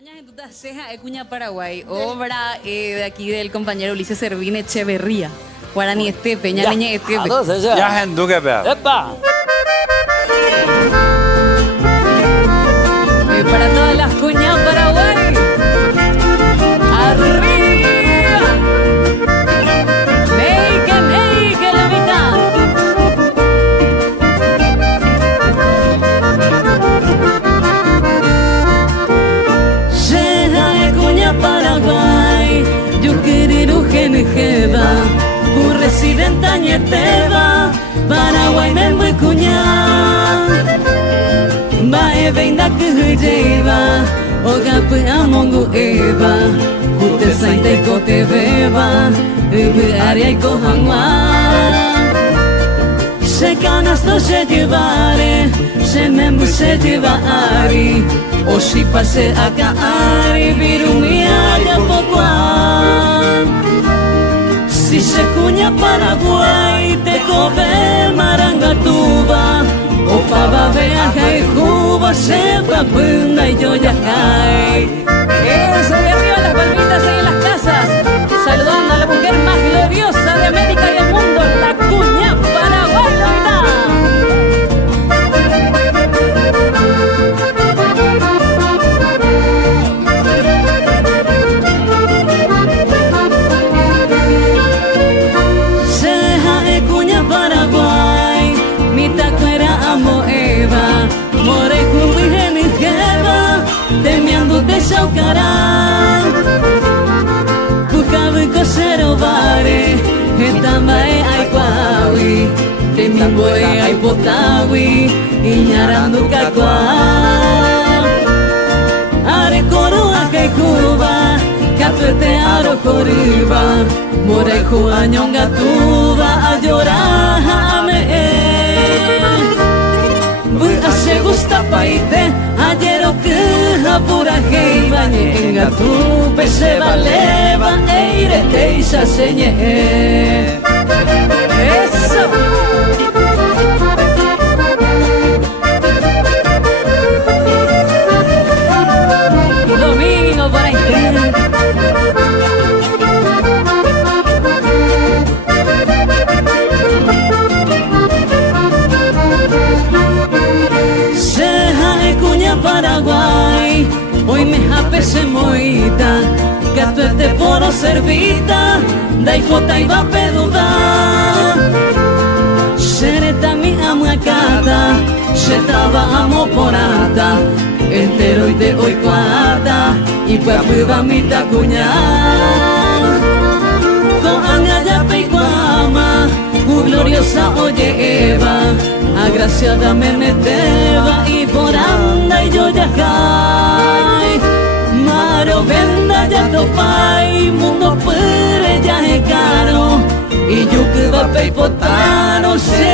Añas en Tuta Ceja, Ecuña, Paraguay. Obra de aquí del compañero Ulises Servín Echeverría. Guarani Estepe, Ñaleñe Estepe. Ya en Duque, ¡Epa! Para todas las cuñas Paraguay. ¡Arriba! ¡Neike, la mitad! Llega de cuña Paraguay, yo quiero genejeba, cu residenta ñeteba, Paraguay me voy cuña. Bae venda que lleva, oga pues amongo eva, kute sainte y kote beba, aria y kohanwa. Se canasto se llevare, se membu se llevari, o si pase acá ari, virumia ya pocuan. Si se cuña Paraguay, te cobe marangatuba. Opa babea jai juba sepa punda y yo ya jai. Eso de arriba las palmitas en las casas, saludando a la mujer más gloriosa de América y el mundo, la cuña paraguayana. Ceja de cuña Paraguay, mi tacuera amo Eva, more cubi genijeva, temiando te saucará. Cucabe cosero vare, etamae ay cuawi, temimboe ay potawi, iñarando cacua. Are coro acá y cuba, capete aro coriba, more juañonga tuba a llorar se gusta paite, ayer o que apura que iba en tu pese valeva e irete y se señe. Eso. Domingo para internet. Paraguay, hoy me japese moita, gato este poro servita, dai jota y va peduda. Sereta mi amuacata, se taba amo porata, entero y de hoy cuata, y pues viva mi tacuña. Con añaya peiguama, gloriosa oye Eva, agraciada me meteba y por anda y yo ya cae. Maro venda ya topay, mundo puere ya es caro, y yo que va pei potano se